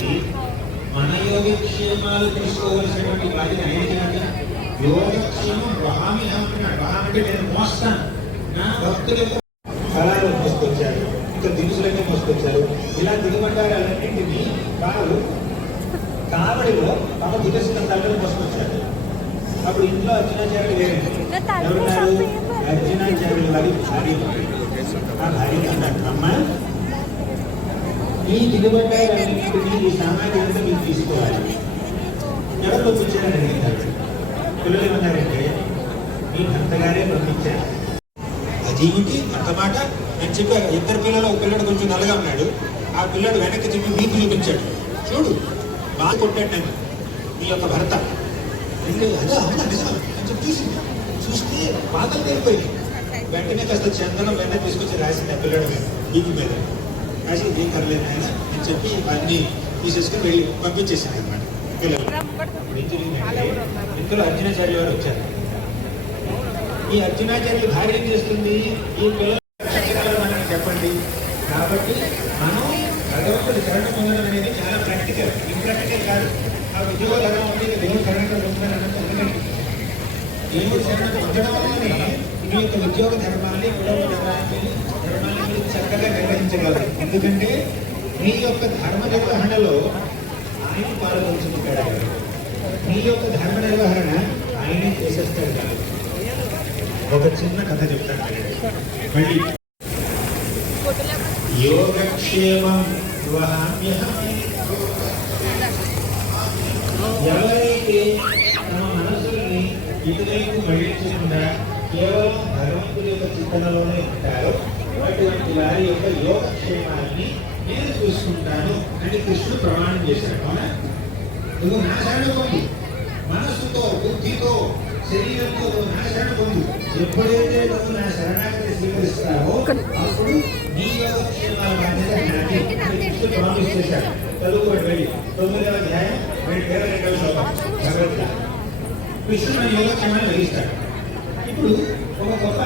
కాబట్టి మన యోగక్షేమాలు తీసుకోవలసినటువంటి బాధ్యత ఆయన. యోగక్షేమం వహామి అంటున్నాడు. వహామి అంటే నేను మోస్తాను. నా భక్తులు ఫలాలు మోసుకొచ్చారు, ఇంకా దినుసులన్నీ మోసుకొచ్చారు. ఇలా దిగుబండారాలన్నింటినీ వారు కావడిలో తమ దిగస్కంధాలను మోసుకొచ్చారు. అప్పుడు ఇంట్లో అర్జునాచార్యులు వేరే ఎవరున్నారు? అర్జునాచార్యులు వారి భార్య. ఆ భార్య అన్నారు, అమ్మ ఈ దిగుబండారాలన్నింటినీ ఈ సామాగ్రి అంతా మీరు తీసుకోవాలి. ఎవరు పంపించారని అడిగారు. పిల్లలు ఏమన్నారంటే మీ భర్త గారే పంపించారు. అదేమిటి అంత మాట నేను చెప్పాను. ఇద్దరు పిల్లలు, ఒక పిల్లడు కొంచెం నల్లగా ఉన్నాడు. ఆ పిల్లడు వెనక్కి తిప్పి వీపు చూపించాడు. చూడు బాగా కొట్టాడు నన్ను మీ యొక్క భర్త. అంటే అదే అవునా నిజమా అని చెప్పి చూస్తే బాధలు తెలిపోయింది. వెంటనే కాస్త చందనం వెంటనే తీసుకొచ్చి రాసింది ఆ పిల్లడు మీద, వీపు మీద రాసి ఏం కర్లేదు ఆయన అని చెప్పి అన్ని తీసేసుకుని వెళ్ళి పంపించేసింది అనమాట పిల్లలు. ఇందులో అర్జునాచార్య వారు వచ్చారు. ఈ అర్జునాచార్య భార్య ఏం చేస్తుంది? ఈ పిల్లలు మనకి చెప్పండి. కాబట్టి మనం భగవంతుడి శరణం పొందడం అనేది చాలా ప్రాక్టికల్, ఇంప్రాక్టికల్ కాదు. ఆ ఉద్యోగాలు ఎలా ఉంటే దేవుడు శరణం పొందుతారు అన్నట్టు ఉండకండి. దేవుడు శరణం పొందడం వల్లనే మీ యొక్క ఉద్యోగ ధర్మాన్ని, కుటుంబ ధర్మాన్ని మీరు చక్కగా నిర్వహించగలరు. ఎందుకంటే మీ యొక్క ధర్మ నిర్వహణలో ఆయన పాల్గొంచుకుంటాడు. మీ యొక్క ధర్మ నిర్వహణ ఆయనే చేసేస్తాడు కాదు. ఒక చిన్న కథ చెప్తాను మళ్ళీ. యోగక్షేమం ఎవరైతే తమ మనసుల్ని ఇటువైపు మళ్ళించకుండా కేవలం భగవంతుడి యొక్క చింతనలోనే ఉంటారో అటువంటి వారి యొక్క యోగక్షేమాన్ని నేను చూసుకుంటాను అని కృష్ణుడు ప్రమాణం చేశాడు. అవునా? నువ్వు నా శరణ పొందు, మనస్సుతో, బుద్ధితో, శరీరంతో నా శరణ పొందు. ఎప్పుడైతే నువ్వు నా శరణాగతి స్వీకరిస్తావో అప్పుడు నీ యోగక్షేమాల బాధ్యత నాది అని కృష్ణుడు ప్రామిస్ చేశాడు. చదువుకోండి వెళ్ళి 9వ అధ్యాయం 22వ శ్లోకం భగవద్గీత. కృష్ణుడు మన యోగక్షేమాన్ని వహిస్తాడు. ఇప్పుడు ఒక గొప్ప